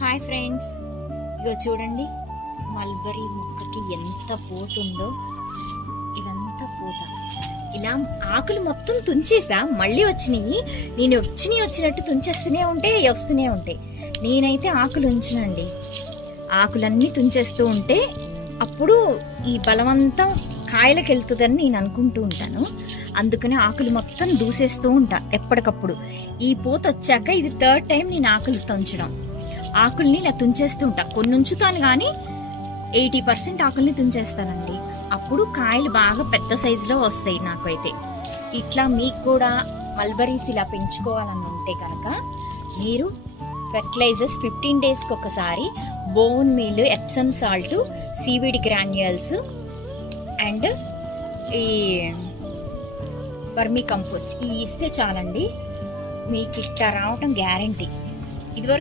Hi friends, ఇగో చూడండి mulberry మొక్కకి ఎంత పోతుందో. ఇదంతా పూత. ఇలా ఆకులు మొత్తం తుంచేసా, మళ్ళీ వచ్చినాయి. నేను వచ్చినట్టు తుంచేస్తూనే ఉంటాయి. నేనైతే ఆకులు ఉంచనండి, ఆకులన్నీ తుంచేస్తూ ఉంటే అప్పుడు ఈ బలవంతం కాయలకు వెళ్తుందని నేను అనుకుంటూ ఉంటాను. అందుకని ఆకులు మొత్తం దూసేస్తూ ఉంటా ఎప్పటికప్పుడు. ఈ పూత వచ్చాక ఇది 3rd టైం నేను ఆకులు తుంచడం. ఆకుల్ని ఇలా తుంచేస్తూ ఉంటా. కొన్ని ఉంచుతాను కానీ 80% ఆకుల్ని తుంచేస్తానండి. అప్పుడు కాయలు బాగా పెద్ద సైజులో వస్తాయి. నాకు అయితే ఇట్లా మీకు కూడా మల్బరీస్ ఇలా పెంచుకోవాలని ఉంటే కనుక మీరు ఫెర్టిలైజర్స్ 15 డేస్కి ఒకసారి bone meal, Epsom salt, seaweed granules and ఈ వర్మీ కంపోస్ట్ ఇస్తే చాలండి, మీకు ఇట్లా రావటం గ్యారంటీ. ఇదివరకు